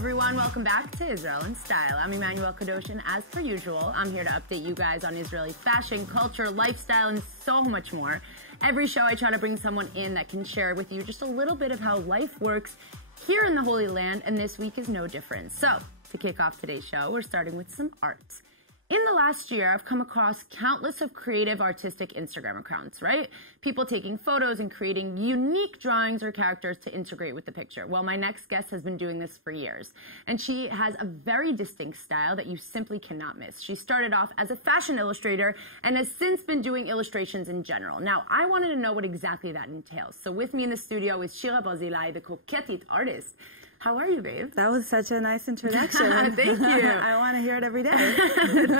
everyone. Welcome back to Israel in Style. I'm Emmanuel Kadoshin. As per usual, I'm here to update you guys on Israeli fashion, culture, lifestyle, and so much more. Every show, I try to bring someone in that can share with you just a little bit of how life works here in the Holy Land, and this week is no different. So, to kick off today's show, we're starting with some art. In the last year, I've come across countless of creative, artistic Instagram accounts, right? People taking photos and creating unique drawings or characters to integrate with the picture. Well, my next guest has been doing this for years, and she has a very distinct style that you simply cannot miss. She started off as a fashion illustrator and has since been doing illustrations in general. Now, I wanted to know what exactly that entails. So with me in the studio is Shira Barzilai, the Coquettit artist. How are you, babe? That was such a nice introduction. Thank you. I want to hear it every day.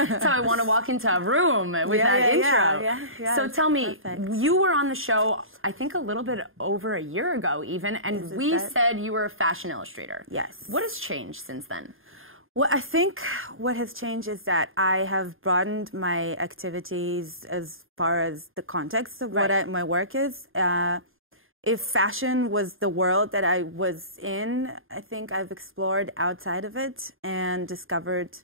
That's how I want to walk into a room with that intro. Yeah, so tell me, you were on the show, I think a little bit over a year ago even, and we said you were a fashion illustrator. Yes. What has changed since then? Well, I think what has changed is that I have broadened my activities as far as the context of what my work is. If fashion was the world that I was in, I think I've explored outside of it and discovered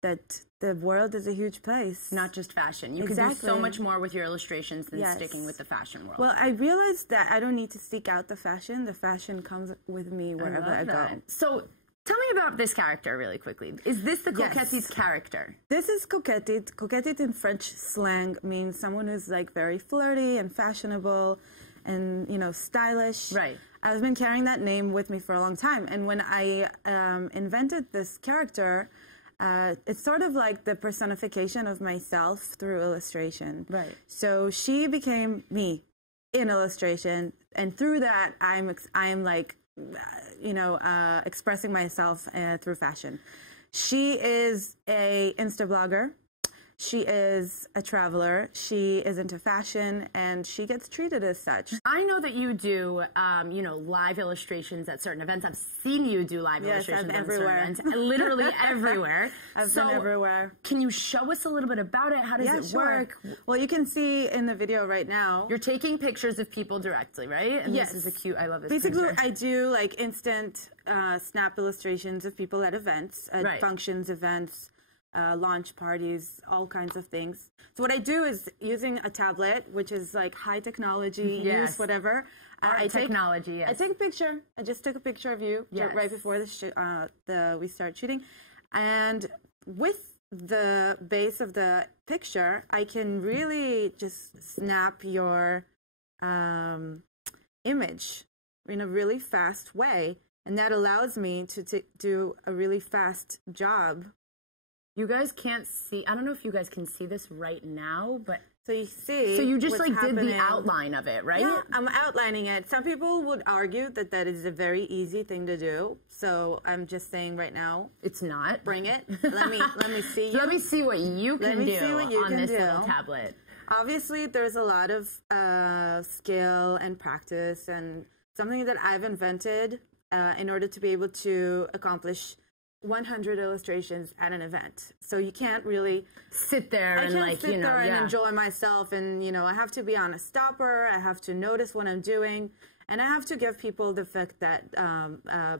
that the world is a huge place. Not just fashion. You can do so much more with your illustrations than sticking with the fashion world. Well, I realized that I don't need to seek out the fashion. The fashion comes with me wherever I go. So tell me about this character really quickly. Is this the Coquettit character? This is Coquettit. Coquettit in French slang means someone who's like very flirty and fashionable and, you know, stylish. Right. I've been carrying that name with me for a long time. And when I invented this character, it's sort of like the personification of myself through illustration. Right. So she became me in illustration. And through that, I'm like, you know, expressing myself through fashion. She is a Insta blogger. She is a traveler, she is into fashion, and she gets treated as such. I know that you do, you know, live illustrations at certain events. I've seen you do live illustrations at certain events. Literally everywhere. I've been everywhere. Can you show us a little bit about it? How does it work? Well, you can see in the video right now. You're taking pictures of people directly, right? And yes. This is a cute, I love this Basically, picture. I do like instant snap illustrations of people at events, at functions, events, launch parties, all kinds of things. So what I do is using a tablet, which is like high technology, use whatever. I take a picture. I just took a picture of you right before we start shooting. And with the base of the picture, I can really just snap your image in a really fast way. And that allows me to do a really fast job. You guys can't see, I don't know if you guys can see this right now, but so you see. So you just like did the outline of it, right? Yeah, I'm outlining it. Some people would argue that that is a very easy thing to do. So I'm just saying right now, it's not. Bring it. Let me see you. Let me see what you can do on this little tablet. Obviously, there's a lot of skill and practice and something that I've invented in order to be able to accomplish 100 illustrations at an event. So you can't really sit there and like, sit there and enjoy myself. And, you know, I have to be on a stopper. I have to notice what I'm doing. And I have to give people the fact that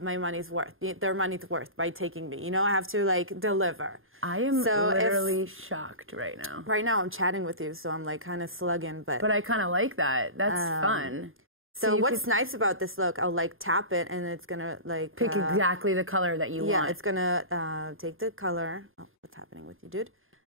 my money's worth, their money's worth by taking me. You know, I have to like deliver. I am literally shocked right now. Right now I'm chatting with you, so I'm like kind of slugging. But I kind of like that. That's fun. So what's nice about this look, I'll like tap it and it's gonna like pick exactly the color that you want. Yeah, it's gonna take the color. Oh, what's happening with you, dude?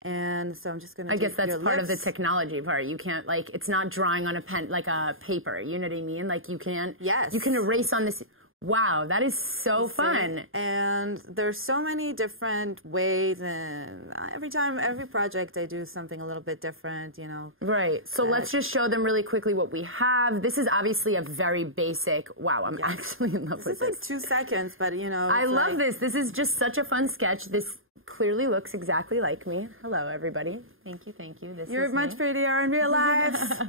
And so I'm just gonna. I guess that's part of the technology part. You can't like it's not drawing on a pen like a paper. You know what I mean? Like you can't. Yes. You can erase on this. Wow, that is so fun. And there's so many different ways, and every project I do something a little bit different, you know. Right. So let's just show them really quickly what we have. This is obviously a very basic, wow, I'm actually in love with this. It's like 2 seconds, but you know. I love this. This is just such a fun sketch. This clearly looks exactly like me. Hello, everybody. Thank you, thank you. You're much prettier in real life.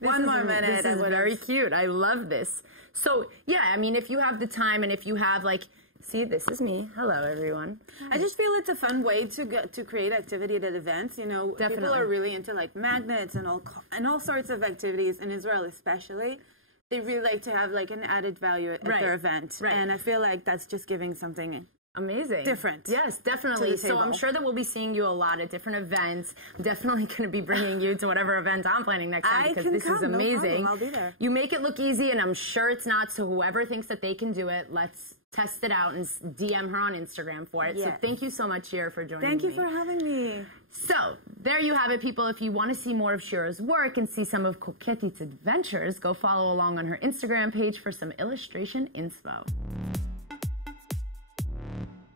One more minute. This is very cute. I love this. So, yeah, I mean, if you have the time and if you have, like, see, this is me. Hello, everyone. I just feel it's a fun way to create activity at events. You know, people are really into, like, magnets and all sorts of activities, in Israel especially. They really like to have, like, an added value at their event. Right. And I feel like that's just giving something Amazing. Different. Yes, definitely. So I'm sure that we'll be seeing you a lot at different events. I'm definitely going to be bringing you to whatever event I'm planning next time because this is amazing. No I'll be there. You make it look easy, and I'm sure it's not. So whoever thinks that they can do it, let's test it out and DM her on Instagram for it. Yes. So thank you so much, Shira, for joining me. Thank you for having me. So there you have it, people. If you want to see more of Shira's work and see some of Coquette's adventures, go follow along on her Instagram page for some illustration inspo.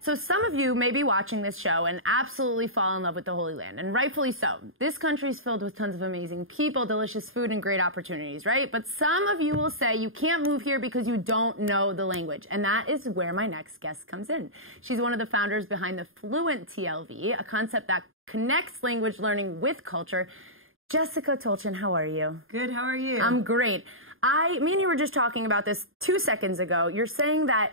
So some of you may be watching this show and absolutely fall in love with the Holy Land, and rightfully so. This country is filled with tons of amazing people, delicious food, and great opportunities, right? But some of you will say you can't move here because you don't know the language, and that is where my next guest comes in. She's one of the founders behind the Fluent TLV, a concept that connects language learning with culture. Jessica Tolchin, how are you? Good, how are you? I'm great. Me and you were just talking about this 2 seconds ago. You're saying that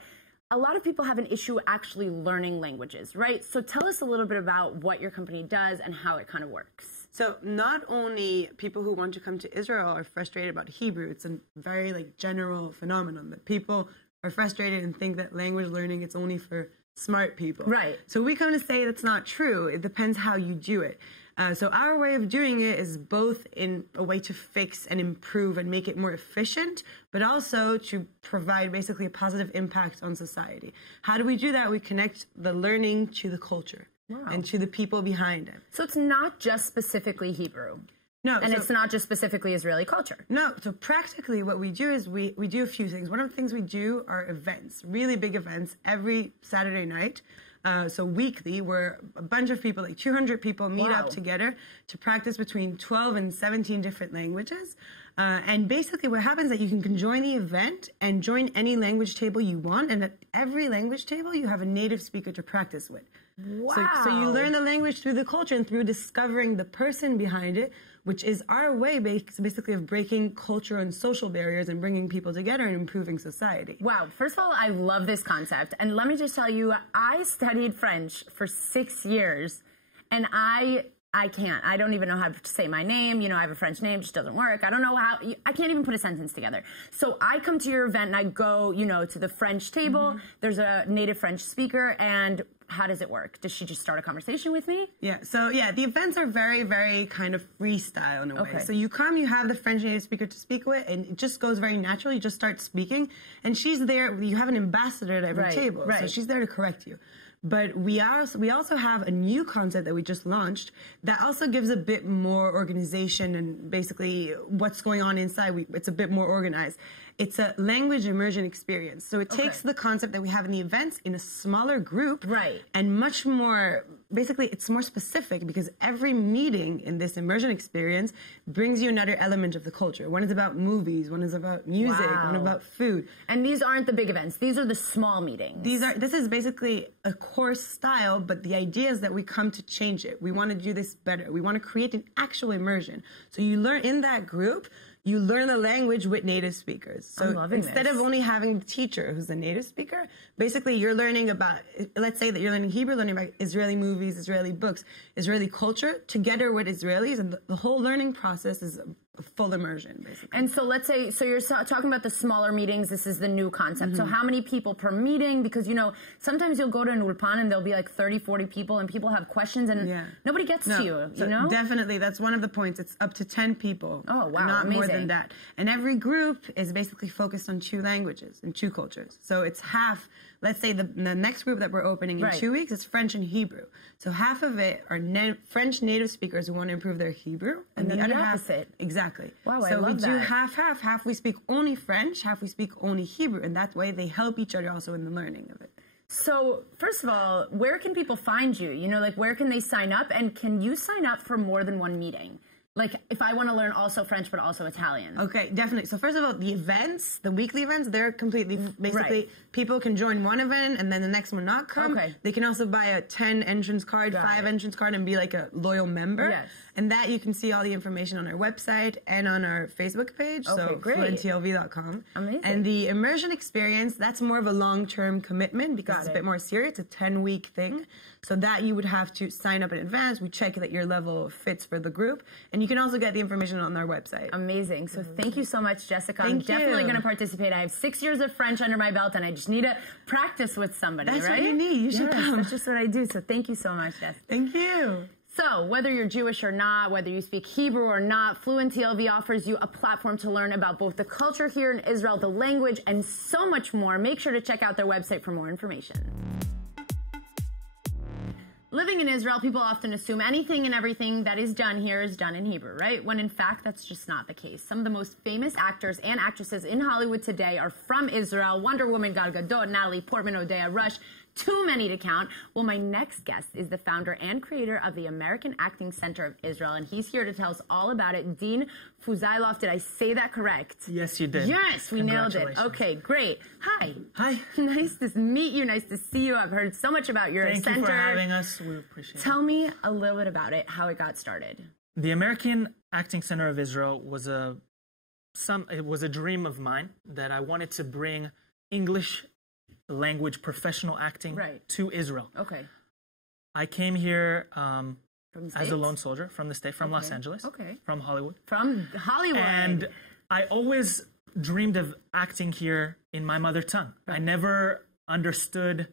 a lot of people have an issue actually learning languages, right? So tell us a little bit about what your company does and how it kind of works. So not only people who want to come to Israel are frustrated about Hebrew, it's a very general phenomenon that people are frustrated and think that language learning it's only for smart people. Right. So we come to say that's not true. It depends how you do it. So our way of doing it is both in a way to fix and improve and make it more efficient, but also to provide basically a positive impact on society. How do we do that? We connect the learning to the culture and to the people behind it. So it's not just specifically Hebrew. No. And it's not just specifically Israeli culture. No. So practically what we do is we do a few things. One of the things we do are events, really big events every Saturday night. So weekly, where a bunch of people, like 200 people, meet up together to practice between 12 and 17 different languages. And basically what happens is that you can join the event and join any language table you want. And at every language table, you have a native speaker to practice with. Wow. So you learn the language through the culture and through discovering the person behind it, which is our way basically of breaking culture and social barriers and bringing people together and improving society. Wow. First of all, I love this concept. And let me just tell you, I studied French for 6 years, and I can't. I don't even know how to say my name. You know, I have a French name, it just doesn't work. I don't know how, I can't even put a sentence together. So I come to your event and I go, you know, to the French table. There's a native French speaker, and how does it work? Does she just start a conversation with me? Yeah, so the events are very, very kind of freestyle in a way. So you come, you have the French native speaker to speak with, and it just goes very naturally. You just start speaking, and she's there. You have an ambassador at every table, so she's there to correct you. But we also have a new concept that we just launched that also gives a bit more organization and basically what's going on inside. It's a bit more organized. It's a language immersion experience. So it takes the concept that we have in the events in a smaller group. And much more, basically it's more specific because every meeting in this immersion experience brings you another element of the culture. One is about movies, one is about music, one about food. And these aren't the big events. These are the small meetings. This is basically a course style, but the idea is that we come to change it. We want to do this better. We want to create an actual immersion. So you learn in that group, you learn the language with native speakers. So instead of only having the teacher who's the native speaker, basically you're learning about, let's say that you're learning Hebrew, learning about Israeli movies, Israeli books, Israeli culture, together with Israelis, and the whole learning process is a full immersion, basically. And so let's say, so you're talking about the smaller meetings, this is the new concept. So how many people per meeting? Because, you know, sometimes you'll go to an ulpan and there'll be like 30, 40 people and people have questions and nobody gets to you, you know? Definitely, that's one of the points. It's up to 10 people. Oh, wow, not more than that. And every group is basically focused on 2 languages and 2 cultures. So it's half, let's say the next group that we're opening in 2 weeks is French and Hebrew. So half of it are French native speakers who want to improve their Hebrew. And the other half, exactly. Wow, so we do half. Half we speak only French, half we speak only Hebrew. And that way they help each other also in the learning of it. So first of all, where can people find you? You know, like where can they sign up? And can you sign up for more than one meeting? Like, if I want to learn also French, but also Italian. Okay, definitely. So first of all, the events, the weekly events, they're completely, basically, people can join one event and then the next one not come. They can also buy a 10 entrance card, 5 entrance card and be like a loyal member. And that you can see all the information on our website and on our Facebook page. So fluentlv.com. Amazing. And the immersion experience, that's more of a long-term commitment because it's a bit more serious. It's a 10-week thing. So that you would have to sign up in advance. We check that your level fits for the group. And you can also get the information on our website. Amazing. So thank you so much, Jessica. I'm definitely going to participate. I have 6 years of French under my belt, and I just need to practice with somebody, That's right? what you need. You should come. That's just what I do. So thank you so much, Jessica. Thank you. So, whether you're Jewish or not, whether you speak Hebrew or not, Fluent TLV offers you a platform to learn about both the culture here in Israel, the language, and so much more. Make sure to check out their website for more information. Living in Israel, people often assume anything and everything that is done here is done in Hebrew, right? When in fact, that's just not the case. Some of the most famous actors and actresses in Hollywood today are from Israel. Wonder Woman, Gal Gadot, Natalie Portman, Odeya Rush. Too many to count. Well, my next guest is the founder and creator of the American Acting Center of Israel, and he's here to tell us all about it. Dean Fuzailov, did I say that correct? Yes, you did. Yes, we nailed it. Okay, great. Hi. Hi. Nice to meet you. Nice to see you. I've heard so much about your center. Thank you for having us. We appreciate it. Tell me a little bit about it, how it got started. The American Acting Center of Israel was a dream of mine that I wanted to bring English language professional acting to Israel. Okay. I came here as a lone soldier from the state, from Los Angeles, from Hollywood. From Hollywood. And I always dreamed of acting here in my mother tongue. I never understood,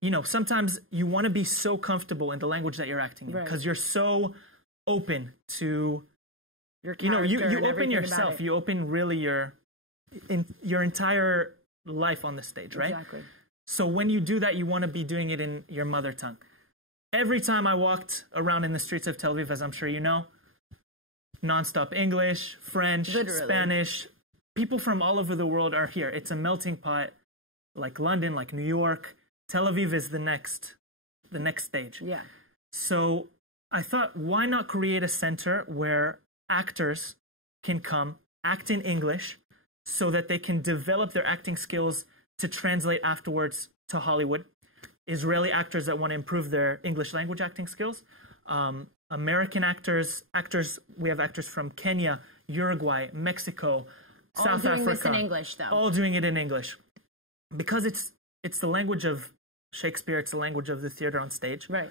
you know, sometimes you want to be so comfortable in the language that you're acting in because you're so open to, you know, you open yourself, you open really your entire life on the stage, right? Exactly. So when you do that, you want to be doing it in your mother tongue. Every time I walked around in the streets of Tel Aviv, as I'm sure you know, nonstop English, French, Spanish, people from all over the world are here. It's a melting pot, like London, like New York. Tel Aviv is the next stage. Yeah. So I thought, why not create a center where actors can come, act in English, so that they can develop their acting skills to translate afterwards to Hollywood. Israeli actors that want to improve their English language acting skills. American actors, we have actors from Kenya, Uruguay, Mexico, South Africa. All doing this in English, though. All doing it in English. Because it's the language of Shakespeare, it's the language of the theater on stage. Right.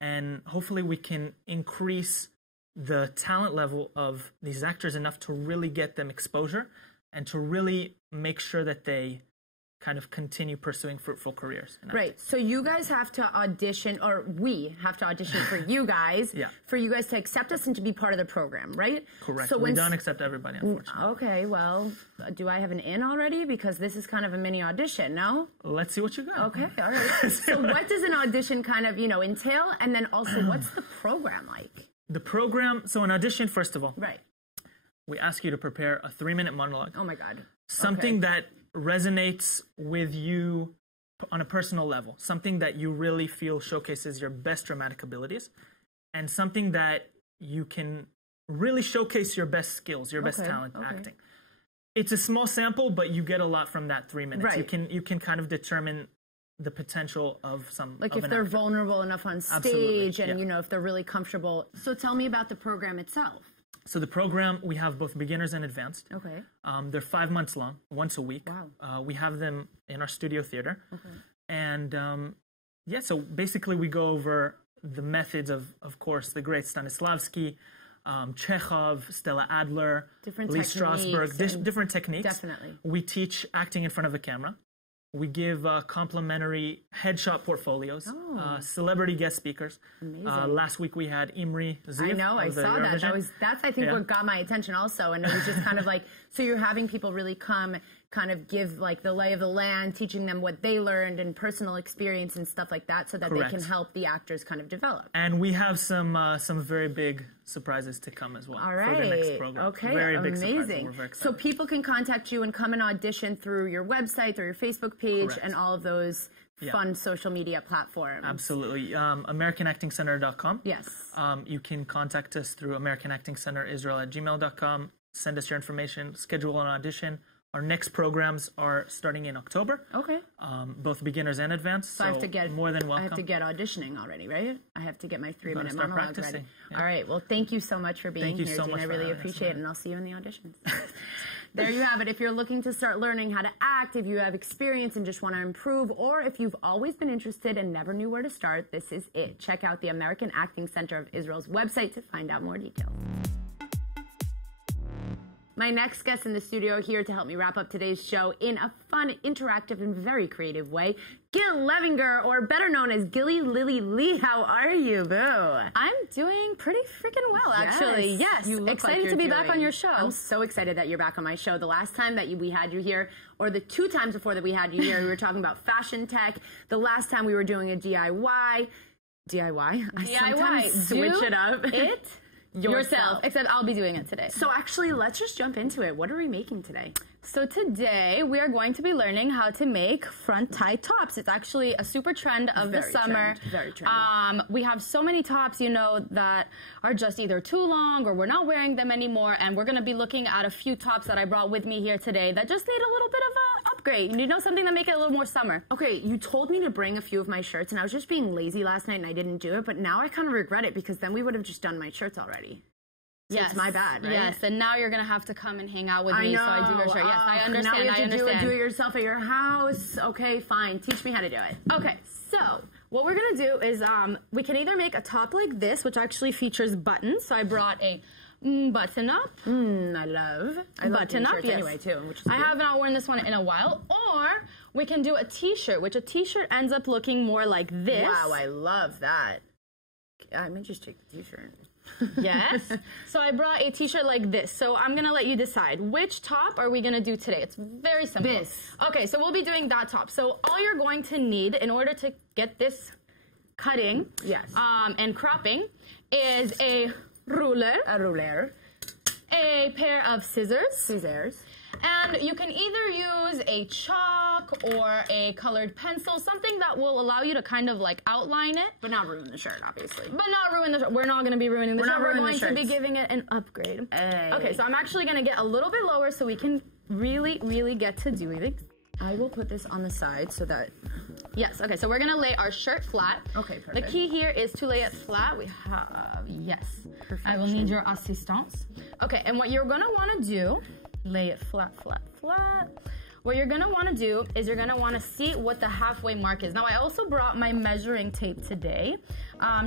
And hopefully we can increase the talent level of these actors enough to really get them exposure and to really make sure that they kind of continue pursuing fruitful careers. Right. So you guys have to audition, or we have to audition for you guys, for you guys to accept us and to be part of the program, right? Correct. So we don't accept everybody, unfortunately. Okay, well, do I have an in already? Because this is kind of a mini audition, no? Let's see what you got. Okay, all right. So what does an audition kind of, you know, entail? And then also, what's the program like? The program, so an audition, first of all, right? We ask you to prepare a 3-minute monologue. Oh my God. Something that resonates with you on a personal level. Something that you really feel showcases your best dramatic abilities. And something that you can really showcase your best skills, your best talent acting. It's a small sample, but you get a lot from that 3 minutes. Right. You can kind of determine the potential of some, like, if they're vulnerable enough on stage and, you know, if they're really comfortable. So tell me about the program itself. So the program, we have both beginners and advanced. Okay. They're 5 months long, once a week. Wow. We have them in our studio theater. Okay. And so basically we go over the methods of course, the great Stanislavski, Chekhov, Stella Adler, Lee Strasberg, different techniques. Definitely. We teach acting in front of a camera. We give complimentary headshot portfolios, celebrity guest speakers. Amazing. Last week we had Imri Ziv. I know, I saw that. That's I think what got my attention also. And it was just kind of like, so you're having people really come, kind of give like the lay of the land, teaching them what they learned and personal experience and stuff like that, so that they can help the actors kind of develop. And we have some very big surprises to come as well. All right. For the next program. Okay. Very big amazing. surprises. We're very excited. So people can contact you and come and audition through your website, through your Facebook page, and all of those fun social media platforms. Absolutely. AmericanActingCenter.com. Yes. You can contact us through AmericanActingCenterIsrael@gmail.com. Send us your information, schedule an audition. Our next programs are starting in October. Okay. Both beginners and advanced. So I have to get more than welcome. I have to get auditioning already, right? I have to get my 3-minute monologue practicing. ready. Yeah. All right. Well, thank you so much for being here, Dean. I really appreciate it, and I'll see you in the auditions. There you have it. If you're looking to start learning how to act, if you have experience and just want to improve, or if you've always been interested and never knew where to start, this is it. Check out the American Acting Center of Israel's website to find out more details. My next guest in the studio here to help me wrap up today's show in a fun, interactive, and very creative way, Gil Levinger, or better known as Gilly Lily Lee. How are you, boo? I'm doing pretty freaking well, actually. Yes, excited to be back on your show. I'm so excited that you're back on my show. The last time that we had you here, or the 2 times before that we had you here, we were talking about fashion tech. The last time we were doing a DIY. I sometimes switch it up. Yourself, except I'll be doing it today. So actually, let's just jump into it. What are we making today? So today, we are going to be learning how to make front tie tops. It's actually a super trend of the summer. Very trendy. We have so many tops, you know, that are just either too long or we're not wearing them anymore. And we're going to be looking at a few tops that I brought with me here today that just need a little bit of an upgrade. You know, something to make it a little more summer. Okay, you told me to bring a few of my shirts, and I was just being lazy last night and I didn't do it. But now I kind of regret it because then we would have just done my shirts already. So yes, it's my bad, right? Yes, and now you're gonna have to come and hang out with me, so I do your shirt. Yes, I understand. Now you have to do it yourself at your house. Okay, fine. Teach me how to do it. Okay, so what we're gonna do is we can either make a top like this, which actually features buttons. So I brought a button up. I love button up. Yes. Anyway, too. Which is I have not worn this one in a while. Or we can do a T-shirt, which a T-shirt ends up looking more like this. Wow, I love that. I may just take the T-shirt. Yes. So I brought a T-shirt like this. So I'm going to let you decide which top are we going to do today. It's very simple. This. Okay, so we'll be doing that top. So all you're going to need in order to get this cutting and cropping is a ruler. A pair of scissors. And you can either use a chalk or a colored pencil, something that will allow you to kind of like outline it. But not ruin the shirt, obviously. But not ruin the shirt. We're not going to be ruining the shirt. We're going to be giving it an upgrade. Hey. Okay, so I'm actually going to get a little bit lower so we can really, really get to doing it. I will put this on the side so that... Yes, okay, so we're going to lay our shirt flat. Okay, perfect. The key here is to lay it flat. We have, yes. Perfection. I will need your assistance. Okay, and what you're going to want to do... Lay it flat. What you're gonna wanna do is you're gonna wanna see what the halfway mark is. Now, I also brought my measuring tape today,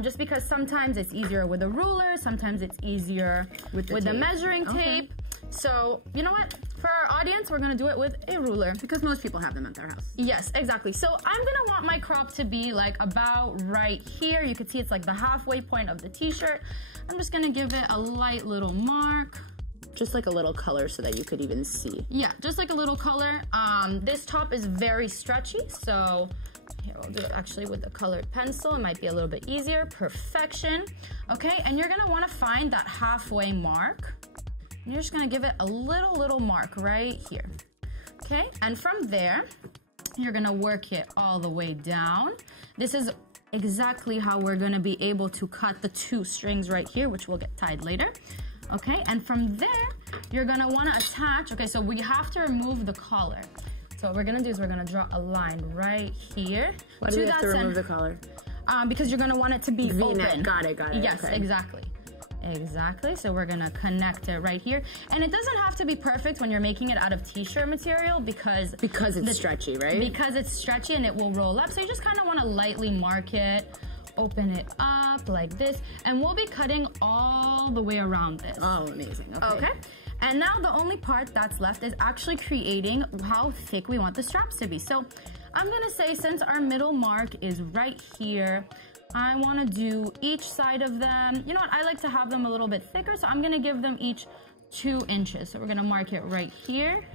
just because sometimes it's easier with a ruler, sometimes it's easier with the measuring tape. So, you know what? For our audience, we're gonna do it with a ruler. Because most people have them at their house. Yes, exactly. So I'm gonna want my crop to be like about right here. You can see it's like the halfway point of the T-shirt. I'm just gonna give it a light little mark. Just like a little color so that you could even see. Yeah, just like a little color. This top is very stretchy, so here, we'll do it actually with the colored pencil. It might be a little bit easier. Perfection. Okay, and you're gonna wanna find that halfway mark. And you're just gonna give it a little mark right here. Okay, and from there, you're gonna work it all the way down. This is exactly how we're gonna be able to cut the 2 strings right here, which will get tied later. Okay, and from there, you're gonna wanna attach, okay, so we have to remove the collar. So what we're gonna do is we're gonna draw a line right here. Why do we have to remove the collar? Because you're gonna want it to be open. Got it. Yes, okay. Exactly, so we're gonna connect it right here. And it doesn't have to be perfect when you're making it out of T-shirt material because it's stretchy, right? Because it's stretchy and it will roll up, so you just kinda wanna lightly mark it. Open it up like this, and we'll be cutting all the way around this. Oh, amazing. Okay. And now the only part that's left is actually creating how thick we want the straps to be. So I'm gonna say, since our middle mark is right here, I wanna do each side of them. You know what, I like to have them a little bit thicker, so I'm gonna give them each 2 inches. So we're gonna mark it right here.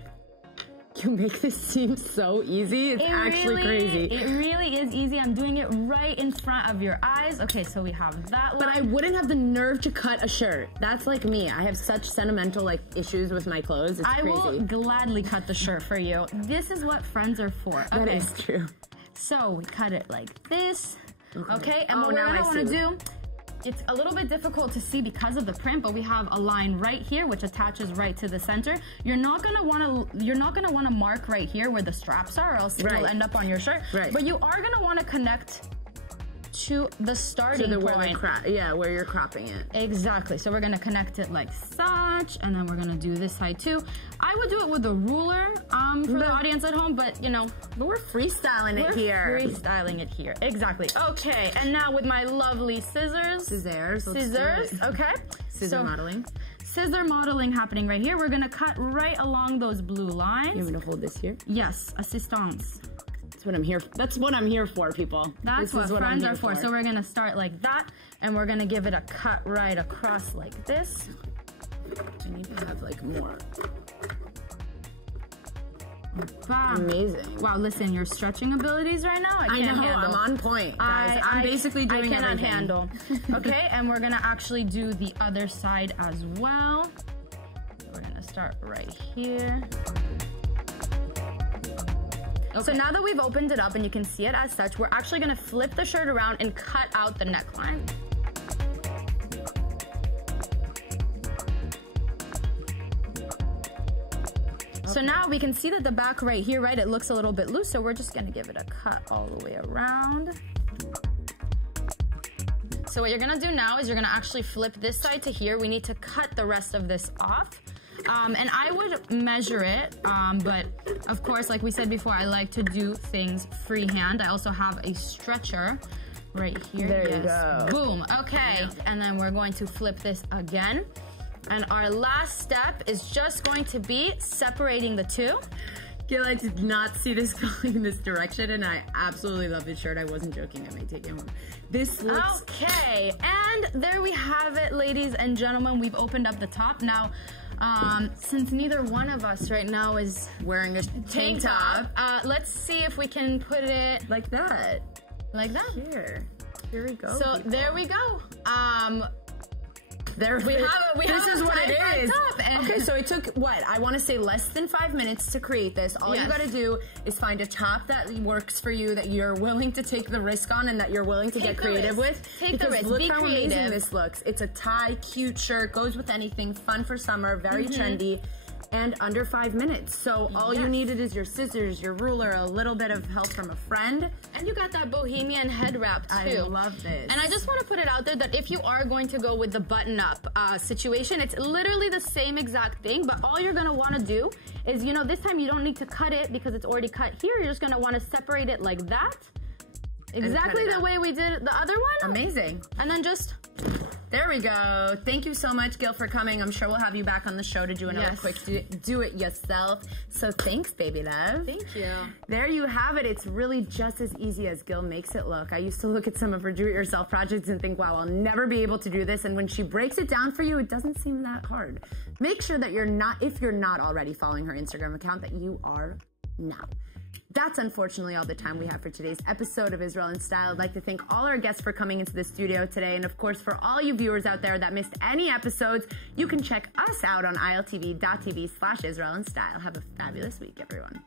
You make this seem so easy. It's actually crazy. It really is easy. I'm doing it right in front of your eyes. Okay, so we have that line. But I wouldn't have the nerve to cut a shirt. That's like me. I have such sentimental issues with my clothes. It's crazy. I will gladly cut the shirt for you. This is what friends are for. Okay. That is true. So we cut it like this. Okay, and what we're gonna wanna do it's a little bit difficult to see because of the print, but we have a line right here which attaches right to the center. You're not gonna wanna mark right here where the straps are, or else it will end up on your shirt. Right. But you are gonna wanna connect to the starting point. Where you're cropping it. Exactly. So we're gonna connect it like such, and then we're gonna do this side too. I would do it with a ruler for the audience at home, but you know, we're freestyling it here. We're freestyling it here. Exactly. Okay, and now with my lovely scissors. Okay. Scissor modeling. Scissor modeling happening right here. We're gonna cut right along those blue lines. You want me to hold this here? Yes, assistance. That's what I'm here for, people. That's what friends are for. So we're gonna start like that, and we're gonna give it a cut right across like this. I need to have like more. Bam. Amazing. Wow, listen, your stretching abilities right now, I can't handle. I'm on point, guys. I'm basically doing I cannot everything. handle. Okay, and we're gonna actually do the other side as well. We're gonna start right here. Okay. So now that we've opened it up and you can see it as such, we're actually gonna flip the shirt around and cut out the neckline. Okay. So now we can see that the back right here, right, it looks a little bit loose, so we're just gonna give it a cut all the way around. So what you're gonna do now is you're gonna actually flip this side to here. We need to cut the rest of this off. And I would measure it, but of course, like we said before, I like to do things freehand. I also have a stretcher right here. There you go. Boom. Okay. Yeah. And then we're going to flip this again. And our last step is just going to be separating the two. Gil, I did not see this going in this direction, and I absolutely love this shirt. I wasn't joking. I may take it home. This looks... Okay. And there we have it, ladies and gentlemen. We've opened up the top. Now, since neither one of us right now is wearing a tank top, let's see if we can put it like that. Like that. Here we go. So people. There we go. This is what it is. Okay, so it took, what, I want to say less than 5 minutes to create this. All you got to do is find a top that works for you, that you're willing to take the risk on, and that you're willing to get creative with. Take the risk. Look how amazing this looks. It's a tie, cute shirt, goes with anything, fun for summer, very trendy. And under 5 minutes. So all you needed is your scissors, your ruler, a little bit of help from a friend. And you got that bohemian head wrap too. I love this. And I just want to put it out there that if you are going to go with the button-up situation, it's literally the same exact thing, but all you're going to want to do is, you know, this time you don't need to cut it because it's already cut here. You're just going to want to separate it like that. Exactly the way we did the other one. Amazing. And then just... There we go. Thank you so much, Gil, for coming. I'm sure we'll have you back on the show to do another quick do it yourself. So thanks, baby love. Thank you. There you have it. It's really just as easy as Gil makes it look. I used to look at some of her do-it-yourself projects and think, wow, I'll never be able to do this. And when she breaks it down for you, it doesn't seem that hard. Make sure that you're not, if you're not already following her Instagram account, that you are now. That's unfortunately all the time we have for today's episode of Israel in Style. I'd like to thank all our guests for coming into the studio today. And of course, for all you viewers out there that missed any episodes, you can check us out on iltv.tv/Israel in Style. Have a fabulous week, everyone.